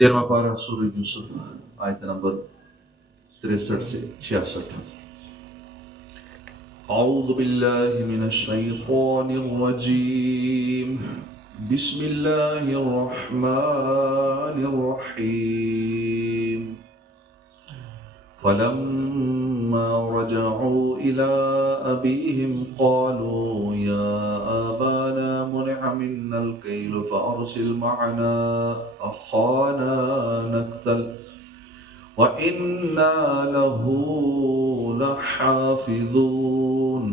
13واں پارہ سورہ یوسف آیت نمبر 63 سے 66۔ اعوذ باللہ من الشیطان الرجیم، بسم اللہ الرحمن الرحیم۔ فلما رجعوا إلى أبيهم قالوا يا آبانا منع منا الكيل فأرسل معنا أخانا نكتل وإنا له لحافظون۔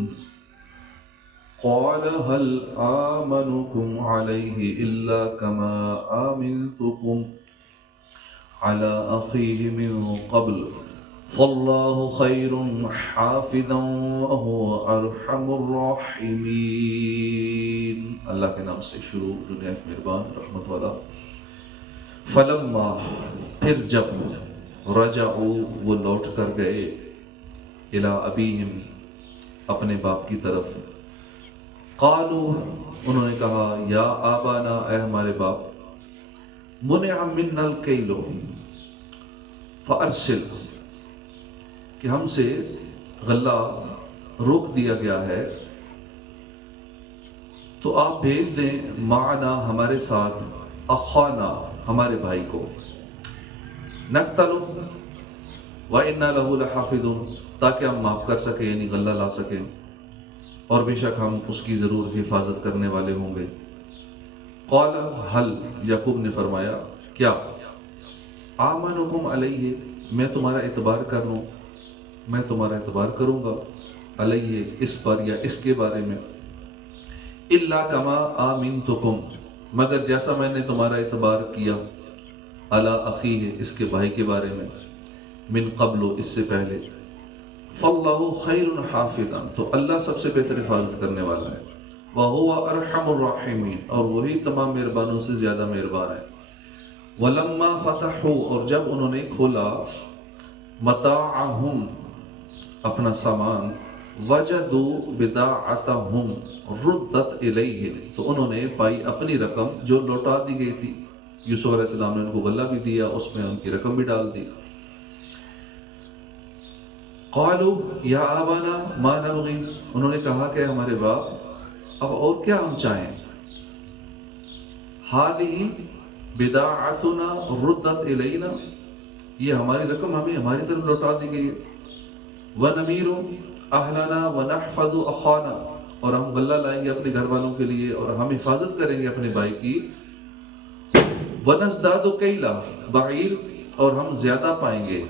قال هل آمنكم عليه إلا كما آمنتكم على أخيه من قبل فالله خير حافظا وهو ارحم الراحمین۔ اللہ کے نام سے شروع، جو نہایت مہربان رحمت والا۔ فلما، پھر جب، رجعوا، وہ لوٹ کر گئے، الی ابیہم، اپنے باپ کی طرف، قالوا، انہوں نے کہا، یا آبانا، اے ہمارے باپ، منع منا الکیل، فارسل، کہ ہم سے غلہ روک دیا گیا ہے، تو آپ بھیج دیں، معنا، ہمارے ساتھ، اخوانا، ہمارے بھائی کو، نقتل وَإِنَّا لَهُ لَحَافِظُونَ، تاکہ ہم معاف کر سکیں، یعنی غلہ لا سکیں، اور بے شک ہم اس کی ضرور حفاظت کرنے والے ہوں گے۔ قال حل، یعقوب نے فرمایا، کیا، آمنکم علیہ، میں تمہارا اعتبار کر لوں، میں تمہارا اعتبار کروں گا، علیہ، اس پر یا اس کے بارے میں، الا کما آمنتکم، مگر جیسا میں نے تمہارا اعتبار کیا، علی اخیہ، اس کے بھائی کے بارے میں، من قبل، اس سے پہلے، فاللہ خیر حافظا، تو اللہ سب سے بہتر حفاظت کرنے والا ہے، وہو ارحم الراحمین، اور وہی تمام مہربانوں سے زیادہ مہربان ہے۔ ولما فتحوا، اور جب انہوں نے کھولا، متاعہم، اپنا سامان، وجدوا بداعتہم ردت الیہ، تو انہوں نے پائی اپنی رقم جو لوٹا دی گئی تھی۔ یوسف علیہ السلام نے ان کو غلہ بھی دیا، اس میں ان کی رقم بھی ڈال دی۔ قالوا یا آبانا ما نبغی، انہوں نے کہا کہ ہمارے باپ، اب اور کیا ہم چاہیں، ہذہ بداعتنا ردت الینا، یہ ہماری رقم ہمیں ہماری طرف لوٹا دی گئی ہے، وَنَمِيرُ أَهْلَنَا وَنَحْفَظُ أَخَانَا، اور ہم غلہ لائیں گے اپنے گھر والوں کے لیے، اور ہم حفاظت کریں گے اپنے بھائی کی، وَنَزْدَادُ كَيْلَ بَعِيرٍ، اور ہم زیادہ پائیں گے،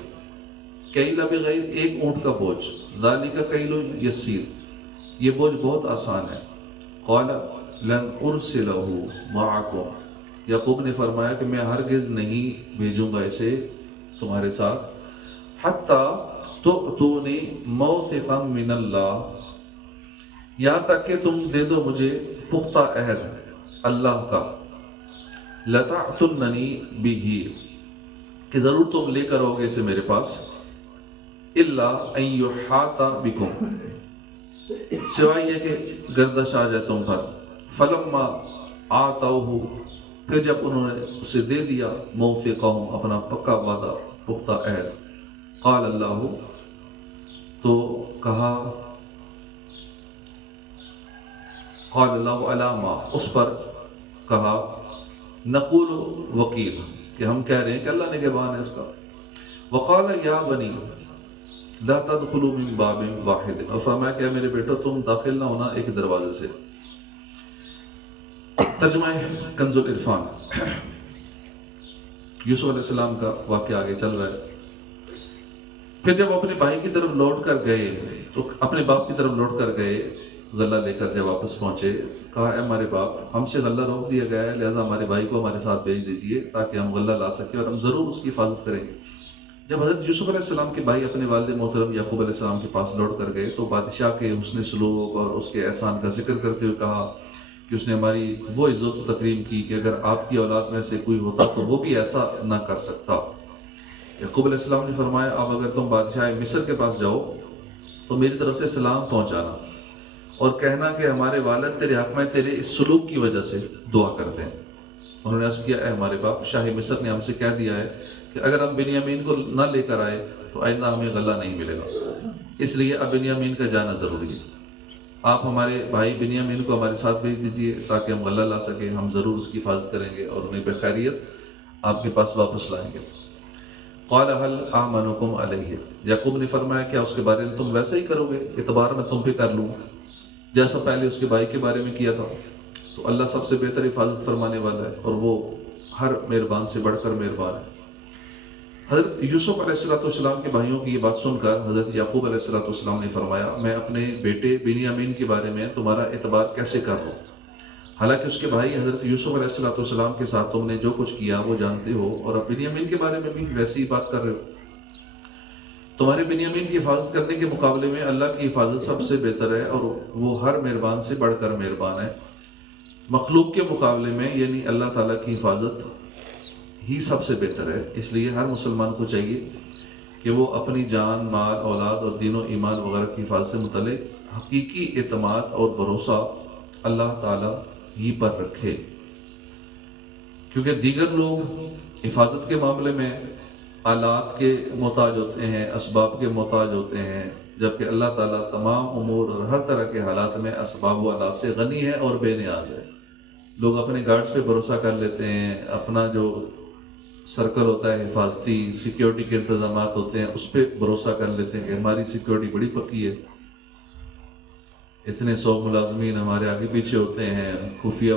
کیل بغیر، ایک اونٹ کا بوجھ، ذَلِكَ كَيْلٌ يَسِيرٌ، یہ بوجھ بہت آسان ہے۔ قَالَ لَنْ أُرْسِلَهُ مَعَكُمْ، یعقوب نے فرمایا کہ میں ہرگز نہیں بھیجوں گا اسے تمہارے ساتھ، حتیٰ تؤتونی موثقا من اللہ، یہاں تک کہ تم دے دو مجھے پختہ عہد اللہ کا، لتعثننی بہ، کہ ضرور تم لے کر آؤ گے اسے میرے پاس، الا ان یحاط بکم، سوائے یہ کہ گردش آ جائے تم پر، فلما آتوہ، پھر جب انہوں نے اسے دے دیا، موثقہم، اپنا پکا وعدہ، پختہ عہد، قال اللہ، تو کہا، قال اللہ علامہ، اس پر کہا، نقول وکیل، کہ ہم کہہ رہے ہیں کہ اللہ نگہبان ہے اس کا، وقال یا بنی لا تدخلوا من باب واحد، اور فرمایا کہ میرے بیٹو تم داخل نہ ہونا ایک دروازے سے۔ ترجمہ کنز العرفان۔ یوسف علیہ السلام کا واقعہ آگے چل رہا ہے۔ پھر جب اپنے بھائی کی طرف لوٹ کر گئے، تو اپنے باپ کی طرف لوٹ کر گئے، غلہ لے کر جب واپس پہنچے، کہا، اے ہمارے باپ، ہم سے غلہ روک دیا گیا ہے، لہٰذا ہمارے بھائی کو ہمارے ساتھ بھیج دیجیے تاکہ ہم غلہ لا سکیں، اور ہم ضرور اس کی حفاظت کریں گے۔ جب حضرت یوسف علیہ السلام کے بھائی اپنے والد محترم یعقوب علیہ السلام کے پاس لوٹ کر گئے، تو بادشاہ کے حسن سلوک اور اس کے احسان کا ذکر کرتے ہوئے کہا کہ اس نے ہماری وہ عزت و تکریم کی کہ اگر آپ کی اولاد میں سے کوئی ہوتا تو وہ بھی ایسا نہ کر سکتا۔ یعقوب علیہ السلام نے فرمایا، اب اگر تم بادشاہ مصر کے پاس جاؤ تو میری طرف سے سلام پہنچانا، اور کہنا کہ ہمارے والد تیرے حق میں تیرے اس سلوک کی وجہ سے دعا کرتے ہیں۔ انہوں نے عرض کیا اے ہمارے باپ، شاہ مصر نے ہم سے کہہ دیا ہے کہ اگر ہم بنیامین کو نہ لے کر آئے تو آئندہ ہمیں غلہ نہیں ملے گا، اس لیے اب بنیامین کا جانا ضروری ہے، آپ ہمارے بھائی بنیامین کو ہمارے ساتھ بھیج دیجیے تاکہ ہم غلہ لا سکیں، ہم ضرور اس کی حفاظت کریں گے اور انہیں بخیریت آپ کے پاس واپس لائیں گے۔ قال هل اعمنکم علیہ، یعقوب نے فرمایا کیا اس کے بارے میں تم ویسا ہی کرو گے، اعتبار میں تم پہ کر لوں جیسا پہلے اس کے بھائی کے بارے میں کیا تھا؟ تو اللہ سب سے بہتر حفاظت فرمانے والا ہے اور وہ ہر مہربان سے بڑھ کر مہربان ہے۔ حضرت یوسف علیہ السلام کے بھائیوں کی یہ بات سن کر حضرت یعقوب علیہ السلام نے فرمایا میں اپنے بیٹے بنیامین کے بارے میں تمہارا اعتبار کیسے کر لوں، حالانکہ اس کے بھائی حضرت یوسف علیہ السلام کے ساتھ تم نے جو کچھ کیا وہ جانتے ہو، اور اب بنیامین کے بارے میں بھی ویسی ہی بات کر رہے ہو۔ تمہارے بنیامین کی حفاظت کرنے کے مقابلے میں اللہ کی حفاظت سب سے بہتر ہے اور وہ ہر مہربان سے بڑھ کر مہربان ہے۔ مخلوق کے مقابلے میں یعنی اللہ تعالیٰ کی حفاظت ہی سب سے بہتر ہے، اس لیے ہر مسلمان کو چاہیے کہ وہ اپنی جان، مال، اولاد اور دین و ایمان وغیرہ کی حفاظت سے متعلق حقیقی اعتماد اور بھروسہ اللہ تعالیٰ ہی پر رکھے، کیونکہ دیگر لوگ حفاظت کے معاملے میں آلات کے محتاج ہوتے ہیں، اسباب کے محتاج ہوتے ہیں، جبکہ اللہ تعالیٰ تمام امور اور ہر طرح کے حالات میں اسباب و آلات سے غنی ہے اور بے نیاز ہے۔ لوگ اپنے گارڈز پہ بھروسہ کر لیتے ہیں، اپنا جو سرکل ہوتا ہے حفاظتی سیکیورٹی کے انتظامات ہوتے ہیں اس پہ بھروسہ کر لیتے ہیں کہ ہماری سیکیورٹی بڑی پکی ہے، اتنے 100 ملازمین ہمارے آگے پیچھے ہوتے ہیں، خفیہ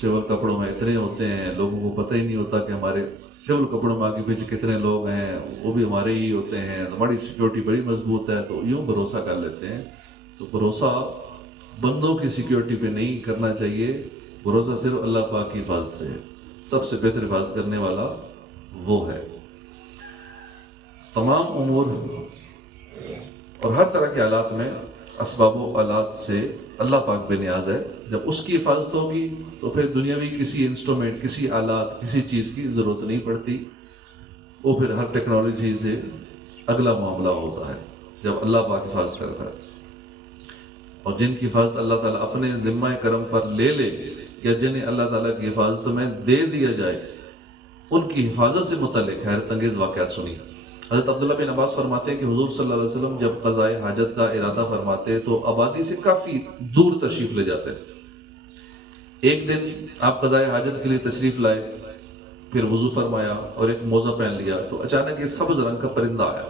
سول کپڑوں میں اتنے ہوتے ہیں، لوگوں کو پتہ ہی نہیں ہوتا کہ ہمارے سول کپڑوں میں آگے پیچھے کتنے لوگ ہیں، وہ بھی ہمارے ہی ہوتے ہیں، ہماری سیکیورٹی بڑی مضبوط ہے، تو یوں بھروسہ کر لیتے ہیں۔ تو بھروسہ بندوں کی سیکیورٹی پہ نہیں کرنا چاہیے، بھروسہ صرف اللہ پاک کی حفاظت سے ہے، سب سے بہتر حفاظت کرنے والا وہ ہے۔ تمام امور اور ہر طرح کے حالات میں اسباب و آلات سے اللہ پاک بے نیاز ہے۔ جب اس کی حفاظت ہوگی تو پھر دنیاوی کسی انسٹرومنٹ، کسی آلات، کسی چیز کی ضرورت نہیں پڑتی، وہ پھر ہر ٹیکنالوجی سے اگلا معاملہ ہوتا ہے جب اللہ پاک حفاظت کرتا ہے۔ اور جن کی حفاظت اللہ تعالیٰ اپنے ذمہ کرم پر لے لے یا جنہیں اللہ تعالیٰ کی حفاظت میں دے دیا جائے، ان کی حفاظت سے متعلق حیرت انگیز واقعات سنی۔ حضرت عبداللہ بن عباس فرماتے ہیں کہ حضور صلی اللہ علیہ وسلم جب قضاء حاجت کا ارادہ فرماتے تو آبادی سے کافی دور تشریف لے جاتے۔ ایک دن آپ قضاء حاجت کے لیے تشریف لائے، پھر وضو فرمایا اور ایک موزہ پہن لیا تو اچانک ایک سبز رنگ کا پرندہ آیا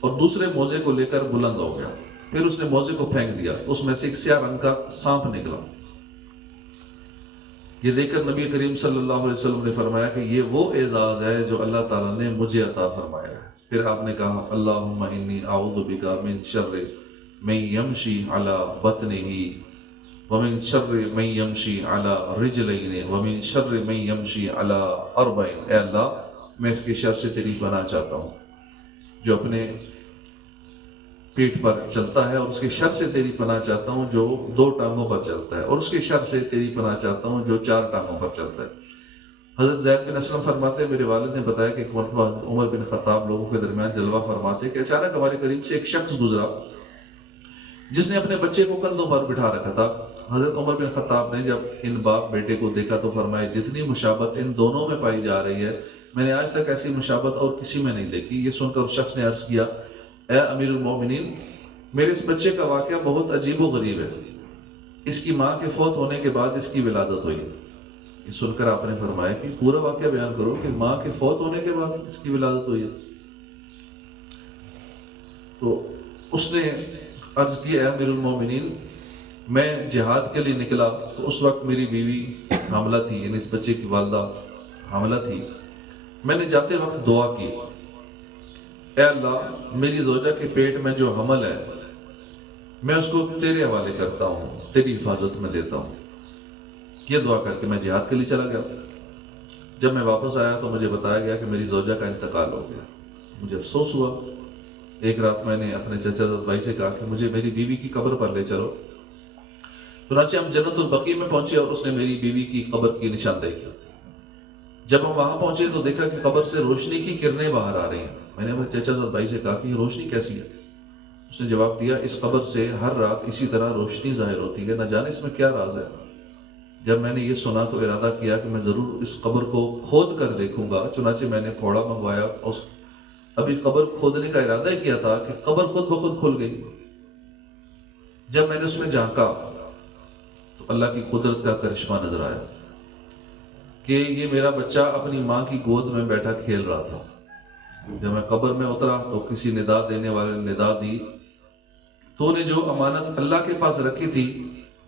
اور دوسرے موزے کو لے کر بلند ہو گیا، پھر اس نے موزے کو پھینک دیا، اس میں سے ایک سیاہ رنگ کا سانپ نکلا۔ یہ دیکھ کر نبی کریم صلی اللہ علیہ وسلم نے فرمایا کہ یہ وہ اعزاز ہے جو اللہ تعالیٰ نے مجھے عطا فرمایا ہے۔ پھر آپ نے کہا اللہم انی اعوذ بک من شر من یمشی علی بطنہ ومن شر من یمشی علی رجلین ومن شر من یمشی علی اربعین۔ اے اللہ میں اس کے شر سے تیری پناہ چاہتا ہوں جو اپنے پیٹ پر چلتا ہے، اور اس کے شر سے تیری پناہ چاہتا ہوں جو 2 ٹانگوں پر چلتا ہے، اور اس کے شر سے تیری پناہ چاہتا ہوں جو 4 ٹانگوں پر چلتا ہے۔ حضرت زید بن اسلم فرماتے ہیں میرے والد نے بتایا کہ ایک مرتبہ عمر بن خطاب لوگوں کے درمیان جلوہ فرماتے کہ اچانک ہمارے قریب سے ایک شخص گزرا جس نے اپنے بچے کو کندھوں پر بٹھا رکھا تھا۔ حضرت عمر بن خطاب نے جب ان باپ بیٹے کو دیکھا تو فرمایا جتنی مشابت ان دونوں میں پائی جا رہی ہے میں نے آج تک ایسی مشابت اور کسی میں نہیں دیکھی۔ یہ سن کر اس شخص نے عرض کیا اے امیر المومنین، میرے اس بچے کا واقعہ بہت عجیب و غریب ہے، اس کی ماں کے فوت ہونے کے بعد اس کی ولادت ہوئی۔ یہ سن کر آپ نے فرمایا کہ پورا واقعہ بیان کرو کہ ماں کے فوت ہونے کے بعد اس کی ولادت ہوئی ہے۔ تو اس نے عرض کی اے امیر المومنین، میں جہاد کے لیے نکلا تو اس وقت میری بیوی حاملہ تھی، یعنی اس بچے کی والدہ حاملہ تھی۔ میں نے جاتے وقت دعا کی اے اللہ میری زوجہ کے پیٹ میں جو حمل ہے میں اس کو تیرے حوالے کرتا ہوں، تیری حفاظت میں دیتا ہوں۔ یہ دعا کر کے میں جہاد کے لیے چلا گیا۔ جب میں واپس آیا تو مجھے بتایا گیا کہ میری زوجہ کا انتقال ہو گیا۔ مجھے افسوس ہوا۔ ایک رات میں نے اپنے چچا زاد بھائی سے کہا کہ مجھے میری بیوی کی قبر پر لے چلو۔ چنانچہ ہم جنت البقیع میں پہنچے اور اس نے میری بیوی کی قبر کی نشاندہی کی۔ جب ہم وہاں پہنچے تو دیکھا کہ قبر سے روشنی کی کرنیں باہر آ رہی ہیں۔ میں نے اپنے چچا زاد بھائی سے کہا کہ یہ روشنی کیسی ہے؟ اس نے جواب دیا اس قبر سے ہر رات اسی طرح روشنی ظاہر ہوتی ہے، نہ جانے اس میں کیا راز ہے۔ جب میں نے یہ سنا تو ارادہ کیا کہ میں ضرور اس قبر کو کھود کر دیکھوں گا، چنانچہ میں نے پھوڑا منگوایا، ابھی قبر کھودنے کا ارادہ ہی کیا تھا کہ قبر خود بخود کھل گئی۔ جب میں نے اس میں جھانکا تو اللہ کی قدرت کا کرشمہ نظر آیا کہ یہ میرا بچہ اپنی ماں کی گود میں بیٹھا کھیل رہا تھا۔ جب میں قبر میں اترا تو کسی ندا دینے والے نے ندا دی، تو نے جو امانت اللہ کے پاس رکھی تھی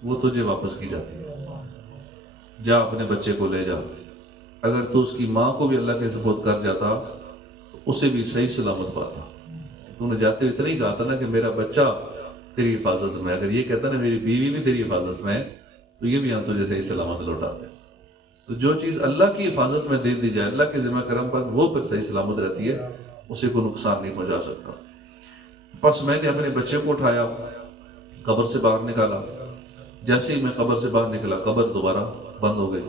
وہ تجھے واپس کی جاتی ہے، جا اپنے بچے کو لے جا۔ اگر تو اس کی ماں کو بھی اللہ کے سپرد کر جاتا تو اسے بھی صحیح سلامت پاتا۔ تو نے جاتے اتنا ہی کہا تھا نا کہ میرا بچہ تیری حفاظت میں، اگر یہ کہتا نا میری بیوی بھی تیری حفاظت میں، تو یہ بھی ہم تجھے صحیح سلامت لوٹاتے۔ تو جو چیز اللہ کی حفاظت میں دے دی جائے، اللہ کے ذمہ کرم پر، وہ پھر صحیح سلامت رہتی ہے، اسے کوئی نقصان نہیں پہنچا سکتا۔ بس میں نے اپنے بچے کو اٹھایا، قبر سے باہر نکالا۔ جیسے ہی میں قبر سے باہر نکلا، قبر دوبارہ بند ہو گئی۔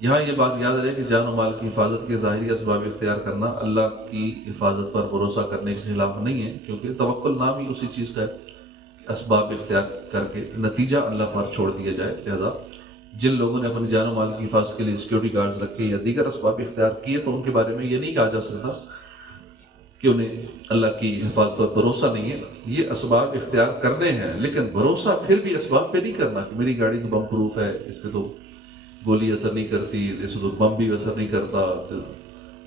یہاں یہ بات یاد رہے کہ جان و مال کی حفاظت کے ظاہری اسباب اختیار کرنا اللہ کی حفاظت پر بھروسہ کرنے کے خلاف نہیں ہے، کیونکہ توکل نام ہی اسی چیز کا ہے کہ اسباب اختیار کر کے نتیجہ اللہ پر چھوڑ دیا جائے۔ لہذا جن لوگوں نے اپنی جان و مال کی حفاظت کے لیے سیکیورٹی گارڈز رکھے یا دیگر اسباب اختیار کیے، تو ان کے بارے میں یہ نہیں کہا جا سکتا کہ انہیں اللہ کی حفاظت پر بھروسہ نہیں ہے۔ یہ اسباب اختیار کرنے ہیں، لیکن بھروسہ پھر بھی اسباب پہ نہیں کرنا کہ میری گاڑی تو بم پروف ہے، اس پہ تو گولی اثر نہیں کرتی، اس پہ تو بم بھی اثر نہیں کرتا،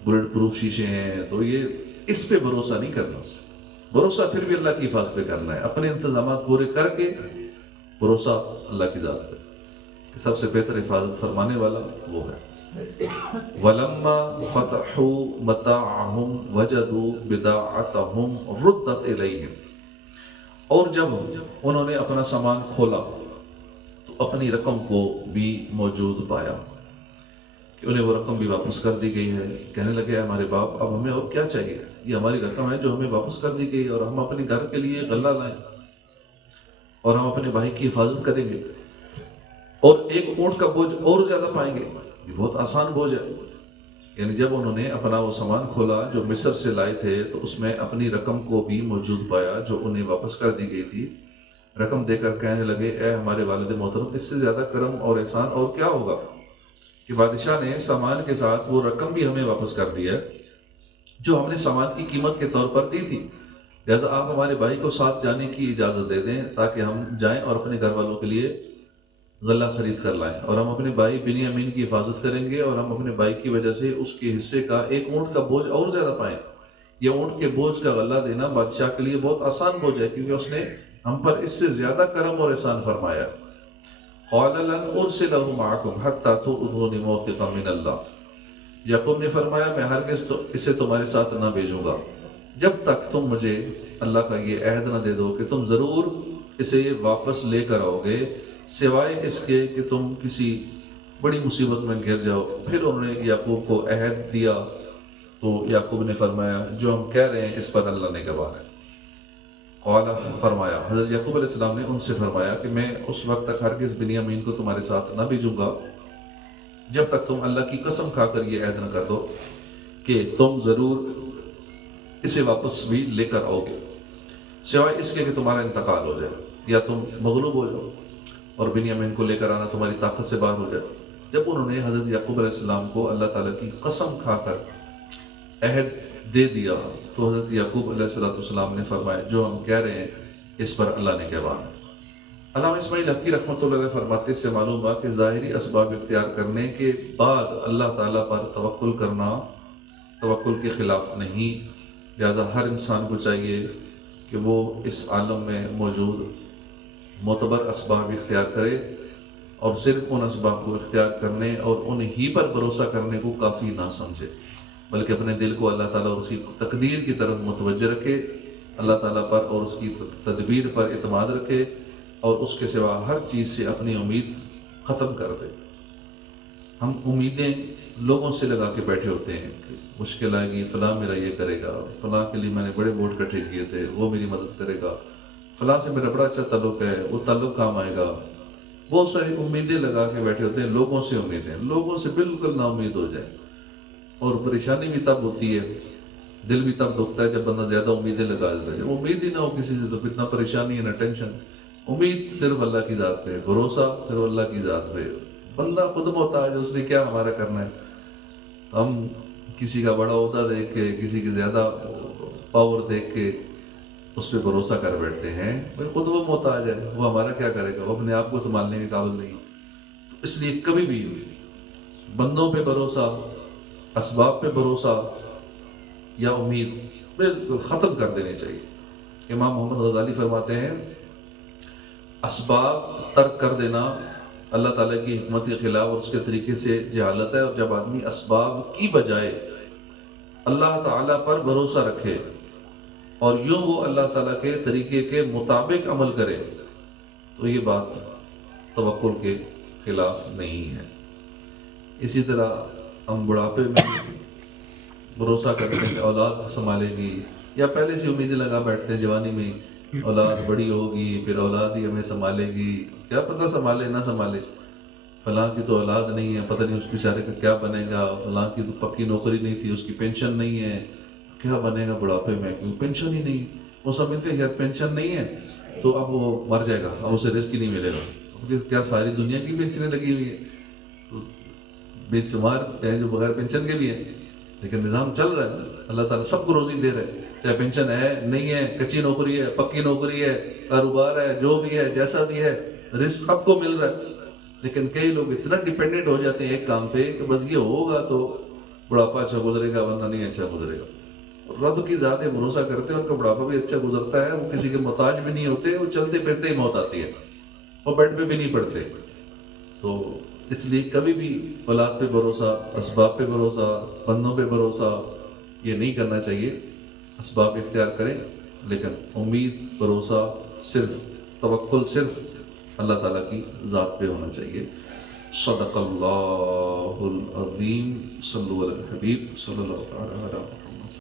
بلٹ پروف شیشے ہیں، تو یہ اس پہ بھروسہ نہیں کرنا۔ بھروسہ پھر بھی اللہ کی حفاظت پہ کرنا ہے، اپنے انتظامات پورے کر کے بھروسہ اللہ کی ذات پہ۔ سب سے بہتر حفاظت فرمانے والا وہ ہے۔ وَلَمَّا فَتَحُوا مَتَاعَهُمْ وَجَدُوا بِضَاعَتَهُمْ رُدَّتْ إِلَيْهِمْ، اور جب انہوں نے اپنا سامان کھولا تو اپنی رقم کو بھی موجود پایا کہ انہیں وہ رقم بھی واپس کر دی گئی ہے۔ کہنے لگے اے ہمارے باپ، اب ہمیں اور کیا چاہیے؟ یہ ہماری رقم ہے جو ہمیں واپس کر دی گئی، اور ہم اپنے گھر کے لیے غلہ لائیں اور ہم اپنے بھائی کی حفاظت کریں گے، اور ایک اونٹ کا بوجھ اور زیادہ پائیں گے۔ یہ بہت آسان بوجھ ہے۔ یعنی جب انہوں نے اپنا وہ سامان کھولا جو مصر سے لائے تھے، تو اس میں اپنی رقم کو بھی موجود پایا جو انہیں واپس کر دی گئی تھی۔ رقم دے کر کہنے لگے اے ہمارے والد محترم، اس سے زیادہ کرم اور احسان اور کیا ہوگا کہ بادشاہ نے سامان کے ساتھ وہ رقم بھی ہمیں واپس کر دی ہے جو ہم نے سامان کی قیمت کے طور پر دی تھی۔ لہٰذا آپ ہمارے بھائی کو ساتھ جانے کی اجازت دے دیں تاکہ ہم جائیں اور اپنے گھر والوں کے لیے غلہ خرید کر لائیں، اور ہم اپنے بھائی بنیامین کی حفاظت کریں گے، اور ہم اپنے بھائی کی وجہ سے اس کے حصے کا ایک اونٹ کا بوجھ اور زیادہ پائیں۔ یہ اونٹ کے بوجھ کا غلہ دینا بادشاہ کے لیے بہت آسان بوجھ ہے، کیونکہ اس نے ہم پر اس سے زیادہ کرم اور احسان فرمایا۔ قال لن ارسلہ معکم حتی تؤتونی موثقا من اللہ، یعقوب نے فرمایا میں ہرگز اسے تمہارے ساتھ نہ بھیجوں گا جب تک تم مجھے اللہ کا یہ عہد نہ دے دو کہ تم ضرور اسے واپس لے کر آؤ گے، سوائے اس کے کہ تم کسی بڑی مصیبت میں گر جاؤ۔ پھر انہوں نے یعقوب کو عہد دیا تو یعقوب نے فرمایا جو ہم کہہ رہے ہیں اس پر اللہ نے گواہ ہے۔ قال فرمایا، حضرت یعقوب علیہ السلام نے ان سے فرمایا کہ میں اس وقت تک ہرگز بنیامین کو تمہارے ساتھ نہ بھیجوں گا جب تک تم اللہ کی قسم کھا کر یہ عہد نہ کر دو کہ تم ضرور اسے واپس بھی لے کر آؤ گے، سوائے اس کے کہ تمہارا انتقال ہو جائے یا تم مغلوب ہو جاؤ اور بنیامین کو لے کر آنا تمہاری طاقت سے باہر ہو جائے۔ جب انہوں نے حضرت یعقوب علیہ السلام کو اللہ تعالیٰ کی قسم کھا کر عہد دے دیا تو حضرت یعقوب علیہ السلام نے فرمایا جو ہم کہہ رہے ہیں اس پر اللہ نے گواہ ہے۔ علامہ اسماعیل حقی رحمۃ اللہ علیہ فرماتے سے معلوم ہوا کہ ظاہری اسباب اختیار کرنے کے بعد اللہ تعالیٰ پر توکل کرنا توکل کے خلاف نہیں، لہذا ہر انسان کو چاہیے کہ وہ اس عالم میں موجود معتبر اسباب اختیار کرے اور صرف ان اسباب کو اختیار کرنے اور انہی پر بھروسہ کرنے کو کافی نہ سمجھے، بلکہ اپنے دل کو اللہ تعالیٰ اور اس کی تقدیر کی طرف متوجہ رکھے، اللہ تعالیٰ پر اور اس کی تدبیر پر اعتماد رکھے اور اس کے سوا ہر چیز سے اپنی امید ختم کر دے۔ ہم امیدیں لوگوں سے لگا کے بیٹھے ہوتے ہیں کہ مشکل آئے گی، فلاں میرا یہ کرے گا، فلاں کے لیے میں نے بڑے ووٹ اکٹھے کیے تھے، وہ میری مدد کرے گا، فلاں سے میرا بڑا اچھا تعلق ہے، وہ تعلق کام آئے گا۔ بہت ساری امیدیں لگا کے بیٹھے ہوتے ہیں، لوگوں سے امیدیں، لوگوں سے بالکل نا امید ہو جائے۔ اور پریشانی بھی تب ہوتی ہے، دل بھی تب دکھتا ہے جب بندہ زیادہ امیدیں لگا دیتا ہے۔ جب امید ہی نہ ہو کسی سے تو اتنا پریشانی ہے نہ ٹینشن، امید صرف اللہ کی ذات پہ، بھروسہ صرف اللہ کی ذات پہ. بندہ خود محتاج ہے، اس نے کیا ہمارا کرنا ہے. ہم کسی کا بڑا عہدہ دیکھ کے، کسی کی زیادہ پاور دیکھ کے اس پہ بھروسہ کر بیٹھتے ہیں. بھائی خود وہ محتاج ہے، وہ ہمارا کیا کرے گا، وہ اپنے آپ کو سنبھالنے کے قابل نہیں. اس لیے کبھی بھی بندوں پہ بھروسہ، اسباب پہ بھروسہ یا امید بالکل ختم کر دینی چاہیے. امام محمد غزالی فرماتے ہیں اسباب ترک کر دینا اللہ تعالیٰ کی حکمت کے خلاف اور اس کے طریقے سے جہالت ہے. اور جب آدمی اسباب کی بجائے اللہ تعالیٰ پر بھروسہ رکھے اور یوں وہ اللہ تعالیٰ کے طریقے کے مطابق عمل کرے تو یہ بات توکل کے خلاف نہیں ہے. اسی طرح ہم بڑھاپے میں بھروسہ کرتے ہیں اولاد سنبھالے گی، یا پہلے سے امیدیں لگا بیٹھتے ہیں جوانی میں اولاد بڑی ہوگی پھر اولاد ہی ہمیں سنبھالے گی. کیا پتہ سنبھالے نہ سنبھالے، فلاں کی تو اولاد نہیں ہے، پتہ نہیں اس بیچارے کا کیا بنے گا، فلاں کی تو پکی نوکری نہیں تھی، اس کی پینشن نہیں ہے، کیا بنے گا بڑھاپے میں، کیوں پینشن ہی نہیں. وہ سمجھتے ہیں یار پینشن نہیں ہے تو اب وہ مر جائے گا، اب اسے رزق ہی نہیں ملے گا. کیا ساری دنیا کی پینشنیں لگی ہوئی ہیں، بے شمار ہیں جو بغیر پینشن کے بھی ہیں، لیکن نظام چل رہا ہے. اللہ تعالیٰ سب کو روزی دے رہے ہیں، چاہے پینشن ہے نہیں ہے، کچی نوکری ہے، پکی نوکری ہے، کاروبار ہے، جو بھی ہے جیسا بھی ہے، رزق سب کو مل رہا ہے. لیکن کئی لوگ اتنا ڈیپینڈنٹ ہو جاتے ہیں ایک کام پہ کہ بس یہ ہوگا تو بڑھاپا اچھا گزرے گا ورنہ نہیں اچھا گزرے گا. رب کی ذات ہے، بھروسہ کرتے ہیں ان کا بڑھاپا بھی اچھا گزرتا ہے، وہ کسی کے محتاج بھی نہیں ہوتے، وہ چلتے پھرتے ہی موت آتی ہے، وہ بیڈ پہ بھی نہیں پڑتے. تو اس لیے کبھی بھی اولاد پہ بھروسہ، اسباب پہ بھروسہ، بندوں پہ بھروسہ یہ نہیں کرنا چاہیے. اسباب اختیار کریں لیکن امید، بھروسہ صرف، توکل صرف اللہ تعالیٰ کی ذات پہ ہونا چاہیے. صدق اللہ العظیم. صلو علی الحبیب صلی اللہ علیہ وسلم.